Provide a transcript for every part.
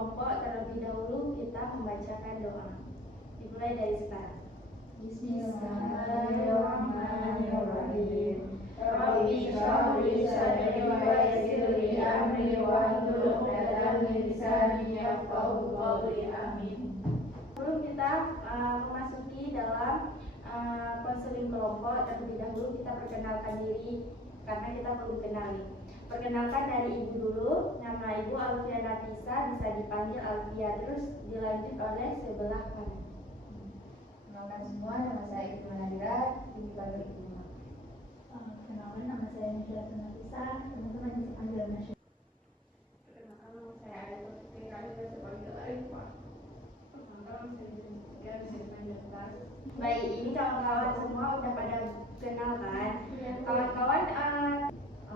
kelompok, terlebih dahulu kita membacakan doa. Dimulai dari sekarang. Bismillahirrahmanirrahim. Rabbi shrah li sadri wa yassir li amri wahlul 'uqdatam min lisani yafqahu qawli. Amin. Sebelum kita memasuki dalam konseling kelompok, terlebih dahulu kita perkenalkan diri karena kita perlu kenali. Perkenalkan dari ibu dulu. Nama ibu Alfia Nafisa, bisa dipanggil Alfia, terus dilanjut oleh sebelah kanan. Kenalkan semua, nama saya Ibu Nadira, dipanggil Ibu Mak. Kenalkan, nama saya Nafisa Nafisa, teman-teman bisa panggil Nasya. Perkenalkan, nama saya Aida Putri, kalian bisa panggil Arifah. Perkenalkan, nama saya Jessica, bisa dipanggil Tas. Baik, ini kawan-kawan semua udah pada kenal kan? Kawan-kawan,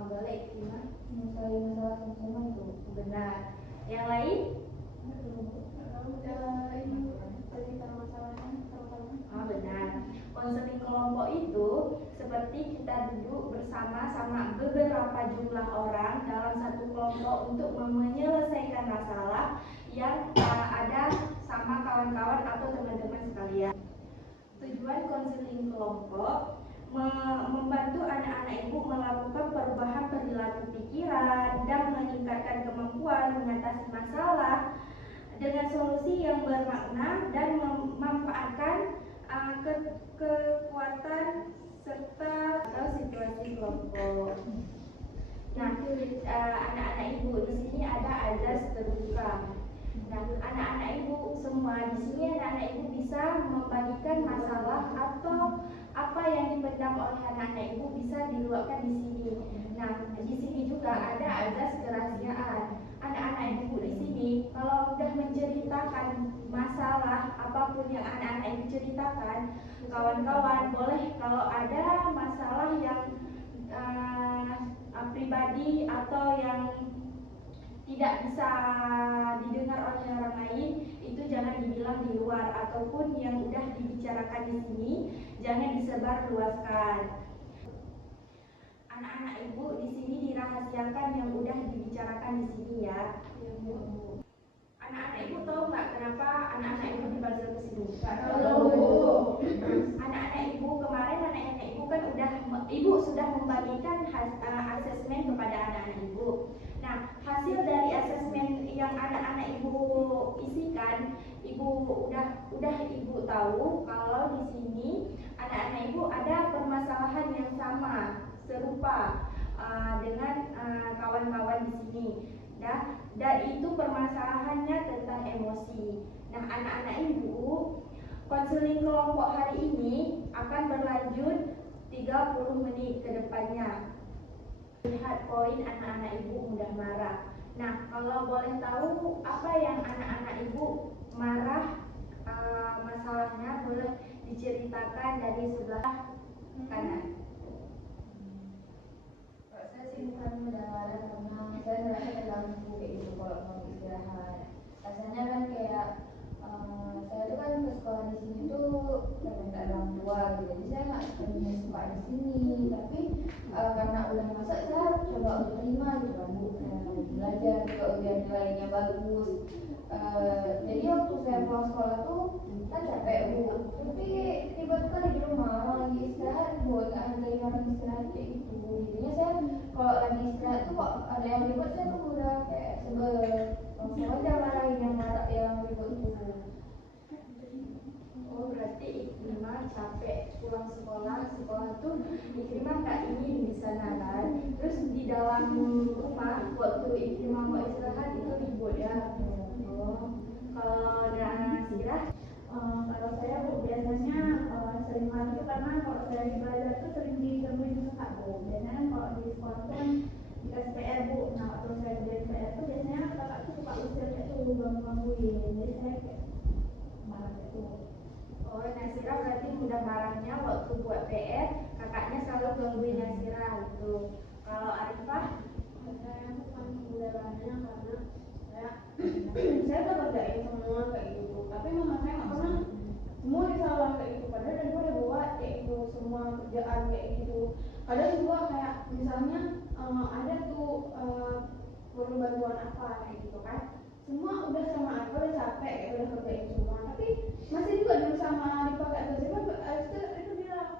boleh gimana? Mencari masalah sama itu. Benar. Yang lain? Cerita masalahnya sama-sama. Benar. Konseling kelompok itu seperti kita duduk bersama-sama beberapa jumlah orang dalam satu kelompok untuk menyelesaikan masalah yang ada sama kawan-kawan atau teman-teman sekalian. Tujuan konseling kelompok membantu anak-anak ibu melakukan perubahan perilaku pikiran dan meningkatkan kemampuan mengatasi masalah dengan solusi yang bermakna dan memanfaatkan kekuatan serta situasi kelompok. Nah, anak-anak ibu di sini ada azas terbuka. Nah, anak-anak ibu semua di sini, anak-anak ibu bisa membagikan masalah atau apa yang dipendam oleh anak-anak ibu bisa diluapkan di sini. Nah, di sini juga ada azas kerahasiaan. Anak-anak ibu di sini kalau sudah menceritakan masalah apapun yang anak-anak ibu ceritakan, kawan-kawan boleh kalau ada masalah yang pribadi atau yang tidak bisa didengar oleh orang lain, itu jangan dibilang di luar, ataupun yang sudah dibicarakan di sini jangan disebar luaskan. Anak-anak ibu di sini dirahasiakan yang sudah dibicarakan di sini ya. Anak-anak ibu tahu nggak kenapa anak-anak ibu dipanggil ke sini? Tahu. Anak-anak ibu kemarin, anak-anak ibu kan ibu sudah membagikan asesmen kepada anak-anak ibu. Nah, hasil dari asesmen yang anak-anak ibu isikan, ibu udah ibu tahu kalau di sini anak-anak ibu ada permasalahan yang sama, serupa dengan kawan-kawan di sini. Dan itu permasalahannya tentang emosi. Nah, anak-anak ibu, konseling kelompok hari ini akan berlanjut 30 menit ke depannya. Lihat poin anak-anak ibu mudah marah. Nah, kalau boleh tahu apa yang anak-anak ibu marah, masalahnya boleh diceritakan dari sebelah kanan. Saya sih bukan mudah marah karena saya ngerasa terganggu kayak gitu kalau mau istirahat. Rasanya kan kayak saya tuh kan ke sekolah di sini tuh karena nggak ada orang tua gitu, jadi saya nggak sepenuhnya suka di sini. Tapi karena udah masuk saya coba untuk terima gitu kan, belajar juga biar nilainya bagus. Jadi waktu saya pulang sekolah tuh kan capek bu, tapi tiba-tiba di rumah orang lagi istirahat bu, nggak ada orang istirahat kayak gitu. Jadinya saya kalau lagi istirahat tuh kok ada yang ribut, saya tuh udah kayak sebel, langsung aja marahin yang marah yang ribut itu. Oh, berarti Ikrimah capek pulang sekolah tuh Ikrimah nggak ingin di sana kan? Terus di dalam rumah waktu Ikrimah mau istirahat itu ribut ya. Oh, kalau Nasirah, Kalau saya biasanya sering hal itu karena kalau saya di belajar tuh sering digangguin kakak bu. Biasanya kan kalau di sekolah tuh kan dikasih PR bu. Nah waktu saya kerjain PR tuh biasanya kakak tuh suka usir kayak tuh gangguin. Jadi saya kayak marah kayak tuh. oh Nasirah berarti mudah marahnya waktu buat PR, kakaknya selalu gangguin Nasirah gitu. Kalau Arifah, Saya bukan mudah marahnya karena saya udah kerjain semua kayak gitu. Tapi mama saya nggak pernah semua disalah kayak gitu. Padahal dan gue udah buat kayak gitu semua kerjaan kayak gitu. Kadang juga kayak misalnya ada tuh perlu bantuan apa kayak gitu kan. semua udah sama Arifah udah capek ya udah kerjain semua, tapi masih juga dulu sama dipakai itu bilang,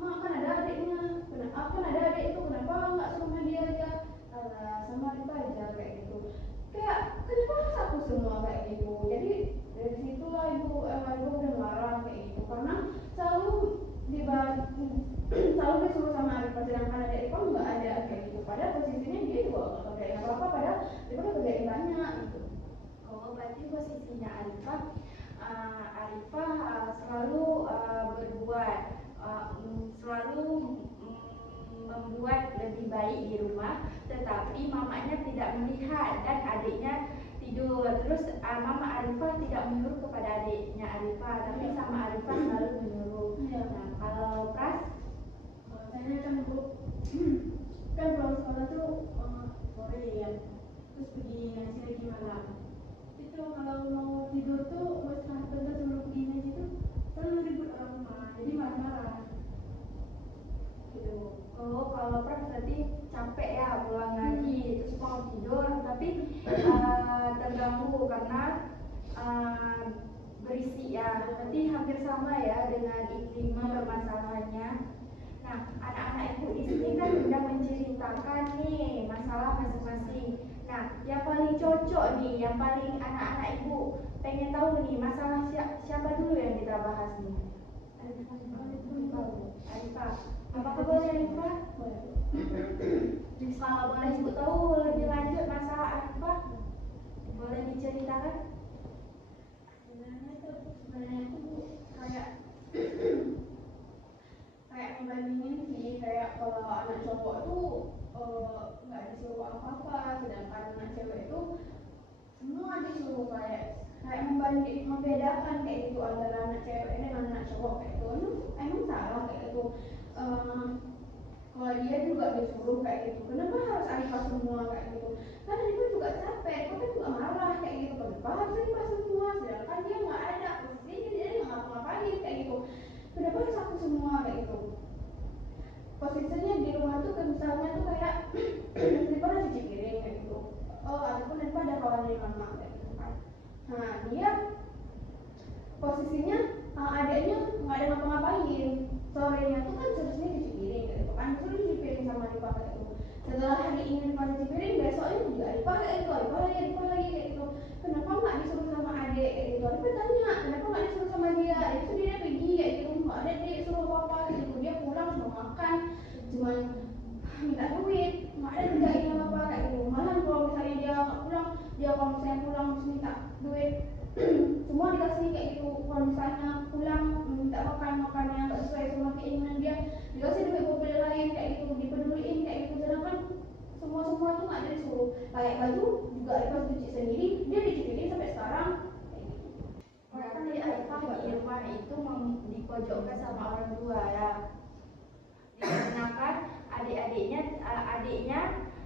mak kan ada adiknya, kan ada adik itu kenapa nggak sama dia aja, sama Arifah aja kayak gitu, kayak kenapa harus aku semua kayak gitu. Jadi dari situlah ibu udah marah kayak gitu karena selalu selalu disuruh sama Arifah, sedangkan adik Arifah nggak ada kayak gitu, padahal posisinya dia juga nggak kerjain apa-apa, padahal dia udah kerjain banyak gitu. Oh, berarti posisinya Arifah, selalu berbuat, selalu membuat lebih baik di rumah, tetapi mamanya tidak melihat dan adiknya tidur. Terus mama Arifah tidak menyuruh kepada adiknya Arifah, tapi sama Arifah selalu menyuruh. Nah, kalau Pras, Saya kan dulu kan pulang sekolah tuh sore ya, terus pergi ngaji lagi malam. Itu kalau mau tidur tuh setelah bentar sebelum pergi ngaji tuh selalu ribut orang rumah, jadi marah-marah. Gitu. oh kalau Pras berarti capek ya pulang ngaji, terus mau tidur tapi terganggu karena berisik ya. Berarti hampir sama ya dengan Ikrimah permasalahannya. Nah, anak-anak ibu di sini kan sudah menceritakan nih masalah masing-masing. Nah, yang paling cocok nih, yang paling anak-anak ibu pengen tahu nih masalah siapa dulu yang kita bahas nih? Arifah. Apakah boleh Arifah? Kalau boleh ibu tahu lebih lanjut masalah Arifah, boleh diceritakan? Sebenarnya tuh kayak ngebandingin sih, kayak kalau anak cowok tuh nggak disuruh apa-apa, sedangkan anak cewek itu semua disuruh, kayak membedakan kayak gitu antara anak cewek dengan anak cowok kayak gitu. Emang salah kayak gitu. Kalau dia juga disuruh kayak gitu, kenapa harus Arifah semua kayak gitu? Kan Arifah juga capek, Arifah kan juga marah kayak gitu, kenapa harus Arifah semua? Sedangkan dia nggak ada, posisinya dia nggak ngapa-ngapain kayak gitu, kenapa harus aku semua kayak gitu? Posisinya di rumah tuh misalnya tuh kayak Arifah udah cuci piring kayak gitu, ataupun Arifah ada kawan dari mama kayak gitu kan. Nah dia posisinya adiknya nggak ada ngapa-ngapain, sorenya tuh kan seharusnya cuci piring kayak gitu kan, disuruh cuci piring sama Arifah kayak gitu. Setelah hari ini Arifah cuci piring, besoknya juga Arifah kayak gitu, Arifah lagi kayak gitu. Kenapa nggak disuruh sama adik kayak gitu? Arifah tanya, kenapa nggak disuruh sama dia? Itu dia pergi kayak gitu, nggak ada dia suruh apa kayak gitu. Dia pulang cuma makan, cuma minta duit, nggak ada kerjain apa kayak gitu. Malah kalau misalnya dia nggak pulang, kalau misalnya pulang terus minta duit semua dikasih kayak gitu. Kalau misalnya pulang minta makannya nggak sesuai sama keinginan dia, dikasih duit mobil lain kayak gitu, dipeduliin kayak gitu. Sedangkan semua tuh nggak ada disuruh. Kayak baju juga Arifah cuci sendiri, dia dicuciin sampai sekarang kayak gitu. Berarti Arifah di rumah itu dipojokkan sama orang tua ya, dikarenakan adiknya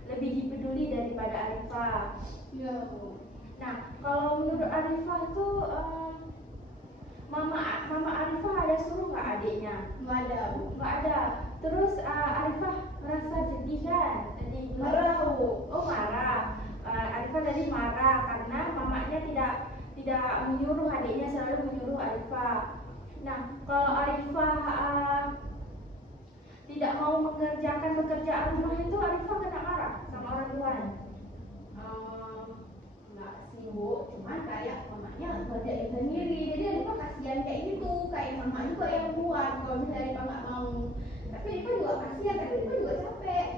lebih dipeduli daripada Arifah. Iya Bu. Nah, kalau menurut Arifah tuh mama Arifah ada suruh nggak adiknya? Nggak ada Bu. Nggak ada. Terus Arifah merasa sedih kan? Tadi Marah Bu. Oh marah. Arifah tadi marah karena mamanya tidak menyuruh adiknya, selalu menyuruh Arifah. Nah, kalau Arifah tidak mau mengerjakan pekerjaan rumah itu, Arifah kena marah sama orang tuanya. Enggak sih Bu, cuman kayak mamanya ngerjain sendiri, jadi Arifah kasihan kayak gitu, kayak mama juga yang buat kalau misalnya Arifah nggak mau. Tapi Arifah juga kasihan, tapi Arifah juga capek.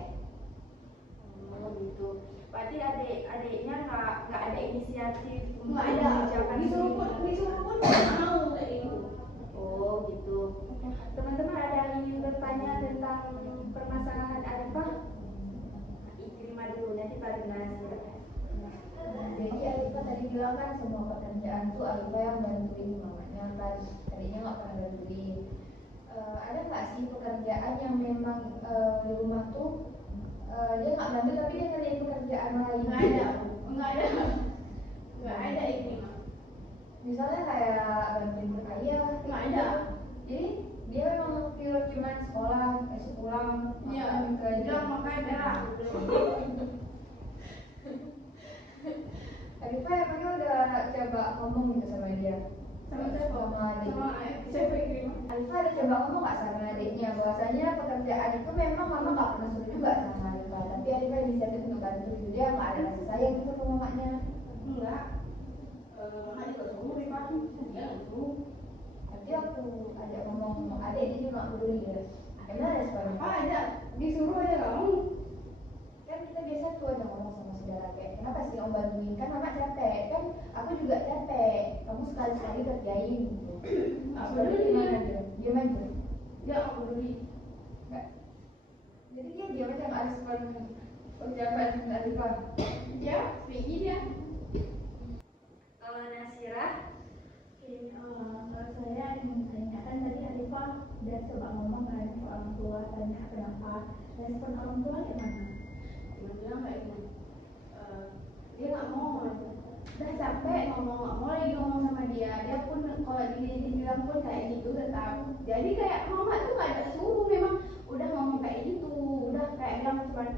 Oh gitu. Berarti adiknya nggak ada inisiatif untuk Nggak ada, mengerjakan disuruh pun nggak mau kayak gitu. Oh gitu. Teman-teman ada yang ingin bertanya tentang permasalahan Arifah? Ikrimah dulu, nanti baru Nazir. Jadi Arifah tadi bilang kan semua pekerjaan tuh Arifah yang bantuin mamanya kan, tadinya nggak pernah bantuin. Ada nggak sih pekerjaan yang memang di rumah tuh dia nggak bantu tapi dia ngerjain pekerjaan lain? Nggak ada ini mah. Misalnya kayak bantuin berkaya, Nggak ada. Jadi dia memang pure cuma sekolah, kasih pulang, makan kerja. Makanya Arifah emangnya coba ngomong gitu sama dia. Sama siapa? Sama adik. Sama siapa itu? Alifah ada coba ngomong nggak sama adiknya bahwasanya pekerjaan itu memang mama nggak pernah suruh juga sama Alifah, tapi Alifah inisiatif untuk bantu gitu, dia nggak ada kasih sayang gitu ke mamanya. Enggak. Mama juga suruh, Rifah dia nggak suruh. Tapi aku ajak ngomong adik dia juga nggak peduli dia. Gimana respon? Apa aja disuruh aja kamu. Kan kita biasa tuh ada ngomong sama saudara kayak kenapa sih om bantuin, kan mama capek, kan aku juga capek, kamu sekali-sekali kerjain gitu. Aku Aku peduli gimana dia. dia? Diam aja. Dia nggak peduli. Nggak. Jadi dia diam aja nggak respon ucapan Alifah. Dia pergi dia. Kalau Nasirah, Kalau saya ingin tanyakan tadi Alifah udah coba ngomong kan ke orang tua, tanya kenapa, respon orang tua gimana? dia bilang kayak gini, Dia nggak mau, udah capek ngomong, nggak mau lagi ngomong sama dia. Dia pun kalau dibilang pun kayak gitu tetap. Jadi kayak mama tuh nggak ada suruh, memang udah ngomong kayak gitu, udah kayak bilang cuman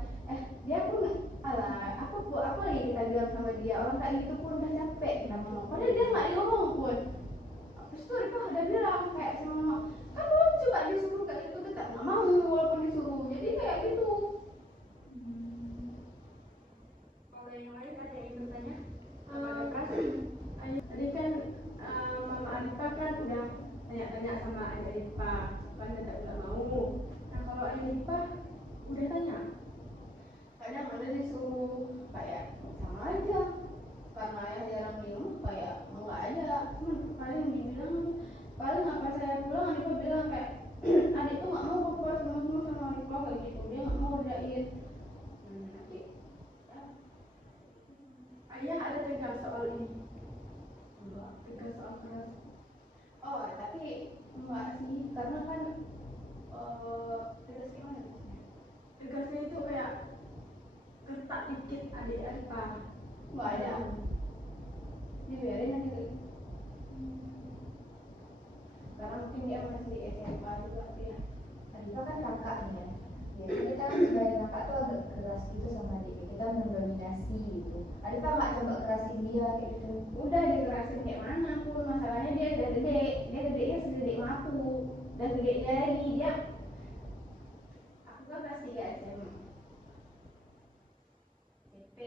dia pun alah aku lagi kita bilang sama dia orang kayak gitu pun udah capek kita ngomong. Padahal dia nggak ngomong pun. Terus tuh Rifah udah bilang kayak sama mama, kamu coba disuruh kayak gitu tetap nggak mau walaupun disuruh. Jadi kayak gitu. kalau yang lain ada yang bertanya? Tadi kan mama Alifah kan udah tanya-tanya sama ayah Alifah, kan tetap nggak mau. Nah kalau ayah Alifah udah tanya, kadang ada disuruh kayak sama aja, karena ayah jarang minum kayak nggak ada. Paling dibilang paling apa saya pulang Alifah bilang kayak adik tuh nggak mau keluar sama Alifah kayak gitu, dia nggak mau diet. Nanti ayah ada tegas soal ini. Enggak, tegas soal keras. Oh, tapi enggak sih, karena kan tegas gimana? Tegasnya itu kayak gertak dikit adik Alifah. Enggak ada. Dibiarin nanti. Karena mungkin dia masih SMA juga dia. Alifah kan kakaknya. Biasanya kita kan sebagai kakak tuh agak keras gitu sama adiknya, kita mendominasi gitu. Alifah nggak coba kerasin dia kayak gitu. Udah dikerasin kayak mana pun, masalahnya dia udah gede, dia gedenya segede aku, dan gede dia lagi, dia aku kan kelas 3 SMA SMP,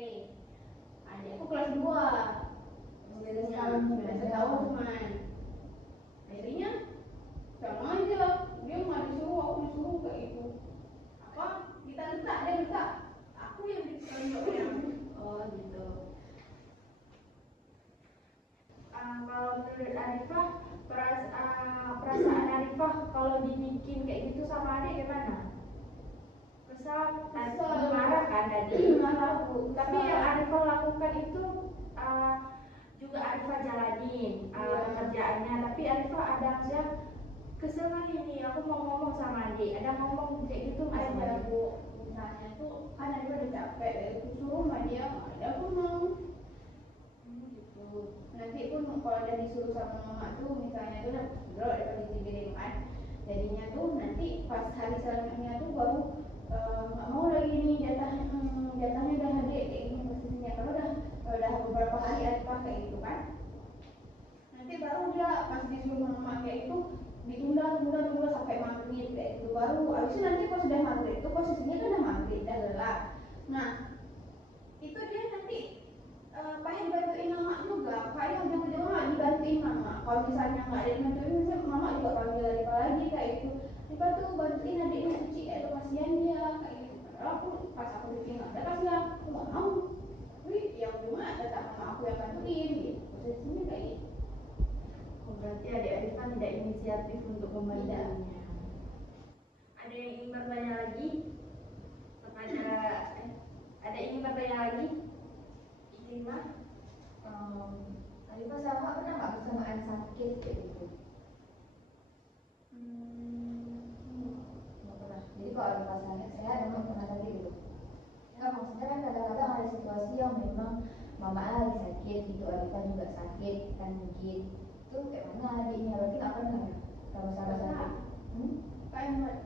adik aku kelas 2 Beda setahun. beda setahun cuman jadinya sama aja, dia nggak disuruh, aku disuruh kayak gitu. Apa kita letak, dia letak, aku yang ditonjoknya. Oh gitu. Kalau menurut Arifah, perasaan Arifah kalau dibikin kayak gitu sama adik gimana? Kesal, marah kan tadi? Marah, Bu. Tapi yang Arifah lakukan itu juga Arifah jalanin pekerjaannya. Tapi Arifah ada maksudnya kesel lagi nih, aku mau ngomong sama adik. Ada ngomong kayak gitu nggak sama Ada adik? Bu, misalnya tuh kan aku udah capek dari suruh sama dia nggak ada aku mau gitu. Nanti pun kalau udah disuruh sama mama tuh misalnya tuh udah dapat dipikirin kan, jadinya tuh nanti pas hari selanjutnya tuh baru nggak mau lagi nih jatahnya udah adik kayak gini posisinya. Kalau udah beberapa hari ada kayak gitu kan, nanti baru dia pas disuruh mama kayak itu ditunda sampai maghrib kayak gitu. Baru abisnya nanti pas sudah maghrib itu posisinya kan udah maghrib udah gelap. Nah itu dia nanti pengen bantuin mama juga, kayak ujung-ujungnya dibantuin mama. Kalau misalnya nggak ada yang bantuin, misalnya mama juga panggil Rifa lagi kayak itu, Rifa tuh bantuin adiknya cuci kayak itu, kasihan dia kayak gitu. Padahal aku pas aku cuci nggak ada kasihan, aku nggak mau. Tapi yang ujungnya tetap mama aku yang bantuin gitu. Posisinya kayak gitu. Oh, berarti adik Arifah tidak inisiatif untuk membantunya. Ada yang ingin bertanya lagi? Ada yang ingin bertanya lagi? Ikrimah? Alifah sama pernah nggak bersamaan sakit kayak gitu? Nggak pernah. Jadi kalau Alifah sehat memang pernah sakit gitu. Nggak, maksudnya kan kadang-kadang ada situasi yang memang mama lagi sakit gitu, Alifah juga sakit kan mungkin. Itu kayak mana adiknya? Berarti nggak pernah ya? Sama-sama sakit. Kayak buat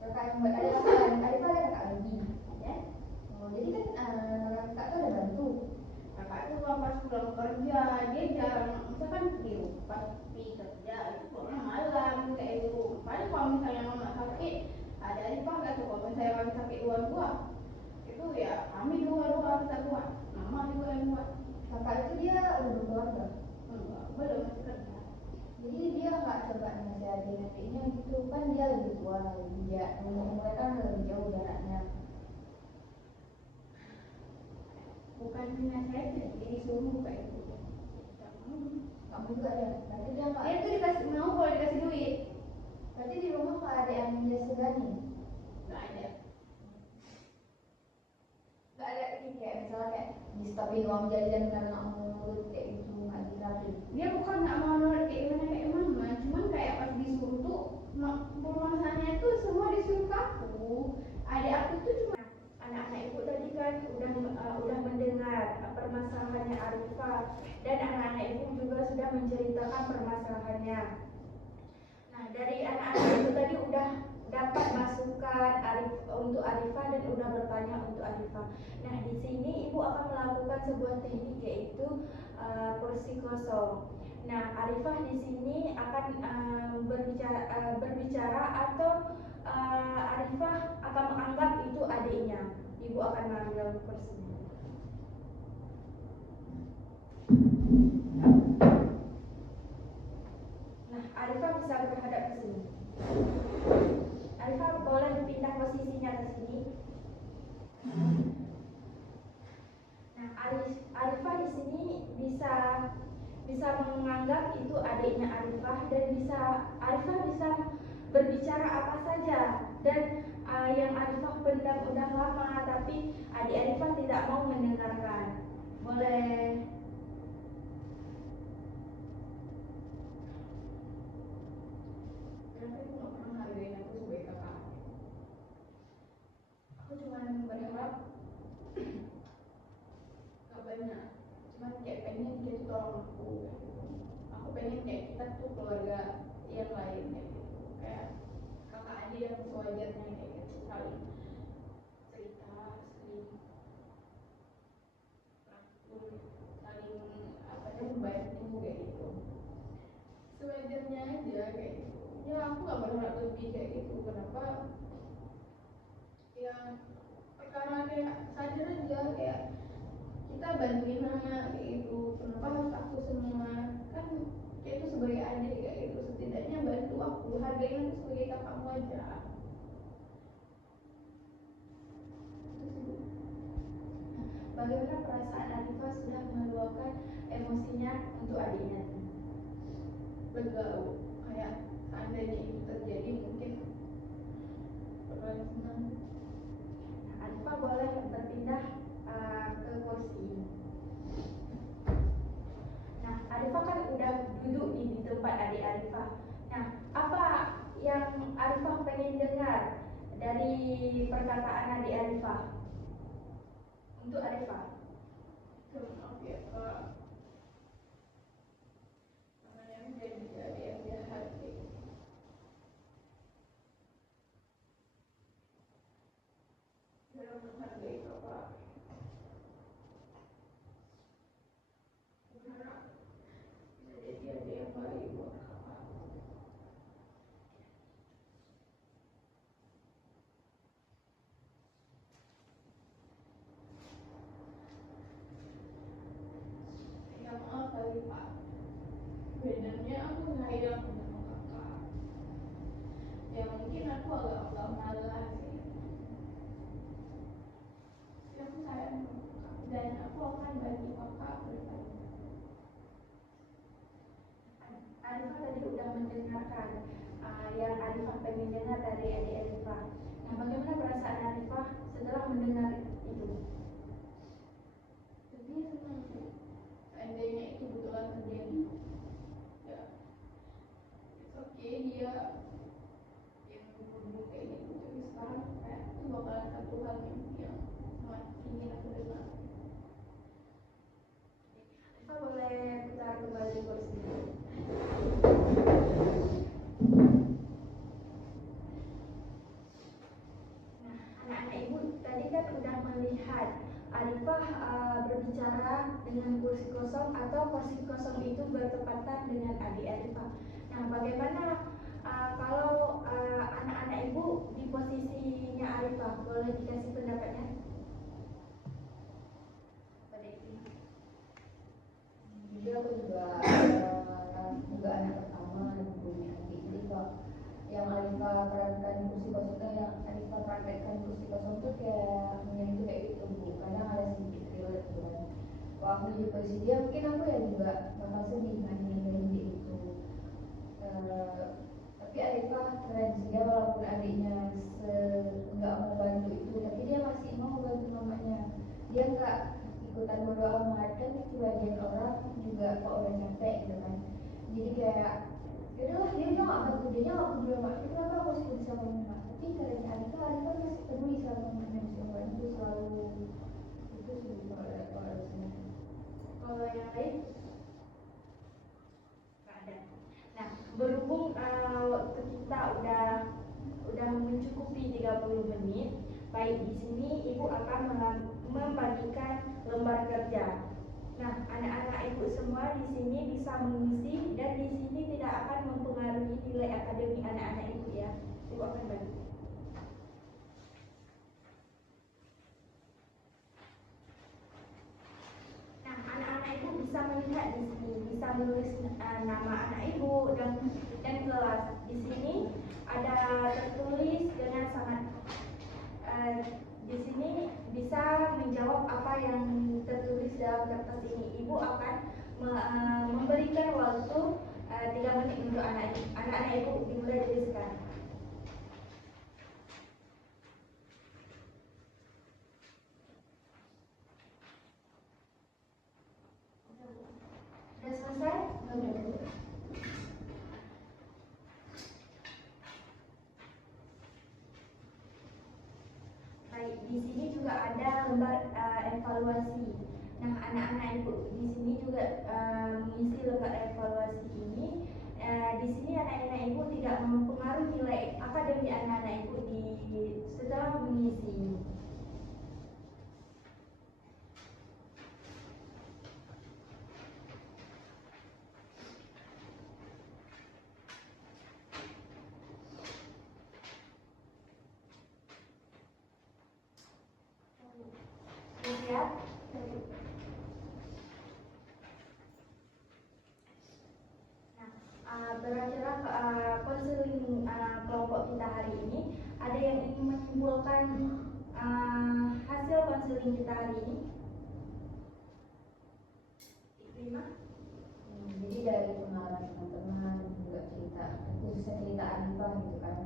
Kakak yang buat ada kakak, Alifah ada kakak lagi ya? Oh, jadi kan kakak tuh ada bantu. kakak tuh pas pulang kerja dia jarang gitu pasti kerja itu pulangnya malam kayak itu. Paling kalau misalnya mama sakit ada Arifah nggak tuh, kalau misalnya kami sakit dua-dua itu ya kami dua-dua kita buat, mama juga yang buat. Kakak itu dia udah berkeluarga, Enggak, belum masih kerja. jadi dia nggak coba nasihatin adiknya gitu, kan dia lebih tua, dia umurnya kan lebih jauh jaraknya. Bukan nasihatin, jadi suruh kayak itu. Kamu juga ya, berarti dia nggak, Dia tuh dikasih mau kalau dikasih duit berarti di rumah nggak ada yang dia segani. nggak ada. Nggak ada kayak misalnya kayak di stopin uang jajan karena nggak mau nurut kayak gitu, nggak diterapin. Dia bukan nggak mau nurut kayak mama, cuman kayak pas disuruh tuh perumahannya tuh semua disuruh ke aku. Adik aku tuh cuma Anak-anak ibu tadi kan udah mendengar permasalahannya Arifah, dan anak-anak ibu juga sudah menceritakan permasalahannya. Nah, dari anak-anak ibu tadi udah dapat masukan untuk Arifah dan udah bertanya untuk Arifah. Nah, di sini ibu akan melakukan sebuah teknik yaitu kursi kosong. Nah, Arifah di sini akan berbicara atau Arifah akan menganggap itu adiknya. Ibu akan mengambil kursinya. Nah, Arifah bisa menghadap ke sini. Arifah boleh pindah posisinya ke sini. Nah, Arifah di sini bisa menganggap itu adiknya Arifah, dan Arifah bisa berbicara apa saja, dan yang Arifah pendam udah lama tapi adik Arifah tidak mau mendengarkan. Boleh. Kenapa ibu nggak pernah hargain aku sebagai kakak? Aku cuma berharap nggak banyak, cuma kayak pengen dia tuh tolong aku. Aku pengen kayak kita tuh keluarga yang lain kayak gitu, kayak kakak adik yang sewajarnya kayak gitu, saling cerita, saling rangkul, saling apa ya, membantu kayak gitu. Sewajarnya aja kayak gitu. Ya aku nggak berharap lebih kayak gitu. Kenapa? Ya karena kayak sadar aja kayak kita bantuin anak kayak gitu. Kenapa harus aku semua? Kan kayak itu sebagai adik kayak gitu, setidaknya bantu aku, hargain aku sebagai kakakmu aja. Bagaimana perasaan Arifah sudah meluapkan emosinya untuk adiknya? Bergaul kayak seandainya itu terjadi mungkin bakalan senang. Arifah boleh berpindah ke kursi. Nah, Arifah kan udah duduk di tempat adik Arifah. Nah, apa yang Arifah pengen dengar dari perkataan adik Arifah? Untuk Arifah. Maaf ya kak, namanya menjadi adik yang jahat gitu. Jangan menghargai kakak. Berharap bisa jadi adik yang baik buat kakak. Ya maaf kali pak, bedanya aku sayang sama kakak. Ya mungkin aku agak malas sih. Ya aku sayang sama kakak dan aku akan bantu kakak ke depannya. Arifah tadi udah mendengarkan yang Arifah pengen dengar dari adik Arifah. Nah, bagaimana perasaan Arifah setelah mendengar itu? Jadi senang sih, seandainya itu betulan terjadi. Ya, it's okay dia yang dulu kayak gitu, tapi sekarang kayak itu bakalan satu hal yang sangat ingin aku dengar. Arifah boleh putar kembali kursinya. Nah, anak-anak ibu tadi kan udah Arifah berbicara dengan kursi kosong atau kursi kosong itu bertepatan dengan adik Arifah. Nah, bagaimana kalau anak-anak ibu di posisinya Arifah? Boleh dikasih pendapatnya? Jadi aku juga anak pertama dan punya adik. Jadi kalau yang Arifah perankan di kursi kosong, yang Arifah praktekkan di kursi kosong tuh kayak menyentuh kayak gitu Bu. Kadang ada sedikit relate gitu kan. Kalau aku di posisi dia, mungkin aku ya juga bakal sedih nanya itu. Tapi Arifah keren sih, dia walaupun adiknya nggak mau bantu itu, tapi dia masih mau bantu mamanya. Dia nggak ikutan berdoa amat, kan sebagian orang juga kok udah capek gitu kan. Jadi kayak yaudahlah, dia nggak bantu, dia nggak peduli sama aku, kenapa aku harus peduli sama mama? Tapi karena Arifah masih peduli sama mamanya, masih membantu selalu. Itu sih kalau Kalau yang lain? Nggak ada. Nah, berhubung waktu kita udah mencukupi 30 menit, baik di sini ibu akan membagikan lembar kerja. Nah, anak-anak ibu semua di sini bisa mengisi, dan di sini tidak akan mempengaruhi nilai akademik anak-anak ibu ya. Ibu akan bagi. Nah, anak-anak ibu bisa melihat di sini, bisa menulis nama anak ibu dan kelas. Di sini ada tertulis dengan sangat di sini bisa menjawab apa yang tertulis dalam kertas ini. Ibu akan memberikan waktu 3 menit untuk anak-anak ibu, dimulai dari sekarang. Sudah selesai? Baik, di sini juga ada lembar evaluasi. Nah, anak-anak ibu di sini juga mengisi lembar evaluasi ini. Di sini anak-anak ibu tidak mempengaruhi nilai akademik anak-anak ibu setelah mengisi. Siap? Beracara konseling kelompok kita hari ini, ada yang ingin menyimpulkan hasil konseling kita hari ini? Terima. Jadi dari pengalaman teman-teman juga cerita, khususnya cerita Arifah gitu kan,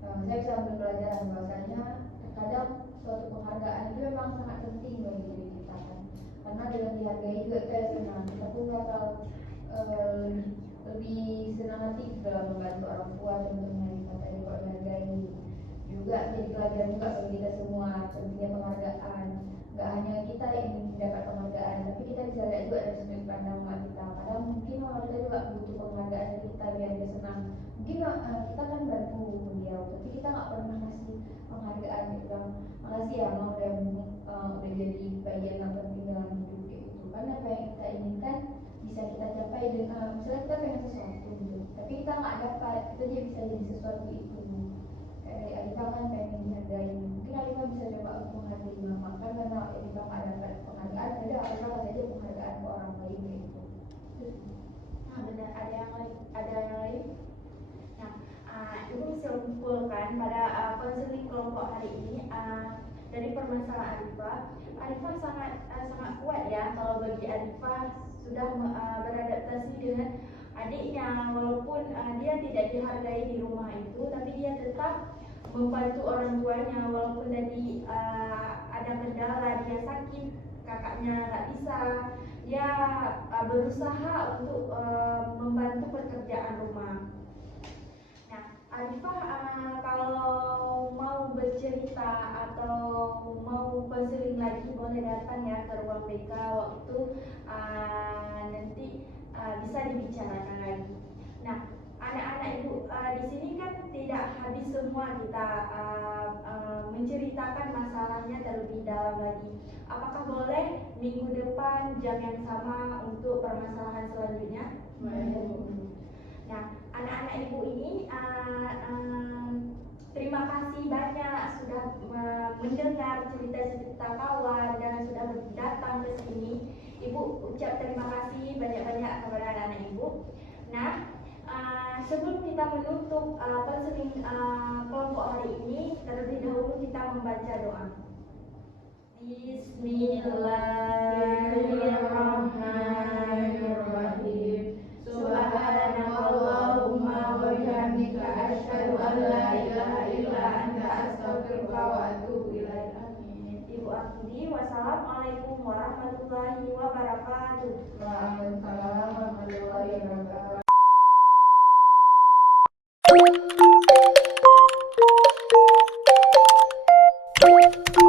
saya bisa ambil pelajaran bahwasanya terkadang suatu penghargaan itu memang sangat penting bagi diri kita kan, karena dengan dihargai juga kita senang, kita pun bakal lebih senang hati dalam membantu orang tua. Contohnya Arifah tadi kok dihargai, juga jadi pelajaran juga bagi kita semua pentingnya penghargaan. Gak hanya kita yang ingin dapat penghargaan, tapi kita bisa lihat juga dari sudut pandang mak kita. Kadang mungkin orang kita juga butuh penghargaan dari kita biar dia senang. Mungkin kita kan bantu beliau, tapi kita nggak pernah ngasih penghargaan gitu. Makasih ya mau udah jadi bagian yang penting dalam hidup kayak gitu. Kan apa yang kita inginkan bisa kita capai dengan misalnya kita pengen sesuatu gitu, tapi kita nggak dapat, kita dia bisa jadi sesuatu itu. Kayak Arifah kan pengen dihargai, mungkin Arifah bisa coba untuk menghargai mama kan, karena Arifah nggak dapat penghargaan, jadi Arifah kasih aja penghargaan ke orang lain gitu. Nah, benar, ada yang lain? Nah, ibu bisa simpulkan pada konseling kelompok hari ini dari permasalahan Arifah sangat kuat ya. Kalau bagi Arifah sudah beradaptasi dengan adiknya, walaupun dia tidak dihargai di rumah itu, tapi dia tetap membantu orang tuanya. Walaupun tadi ada kendala, dia sakit, kakaknya nggak bisa, dia berusaha untuk membantu pekerjaan rumah. Nah, Arifah kalau mau bercerita atau mau konseling lagi boleh datang ya ke ruang BK waktu nanti bisa dibicarakan lagi. Nah, anak-anak ibu di sini kan tidak habis semua kita menceritakan masalahnya terlebih dalam lagi. Apakah boleh minggu depan jam yang sama untuk permasalahan selanjutnya? Nah, anak-anak ibu ini terima kasih banyak sudah mendengar cerita-cerita kawan dan sudah datang ke sini. Ibu ucap terima kasih banyak-banyak kepada anak-anak ibu. Nah, sebelum kita menutup konseling kelompok hari ini, terlebih dahulu kita membaca doa. Bismillahirrahmanirrahim. Subhanakallahumma wa bihamdika asyhadu an la ilaha illa anta astaghfiruka wa atubu ilaik. Ibu akhiri, wassalamualaikum warahmatullahi wabarakatuh. Waalaikumsalam warahmatullahi wabarakatuh. Thank you.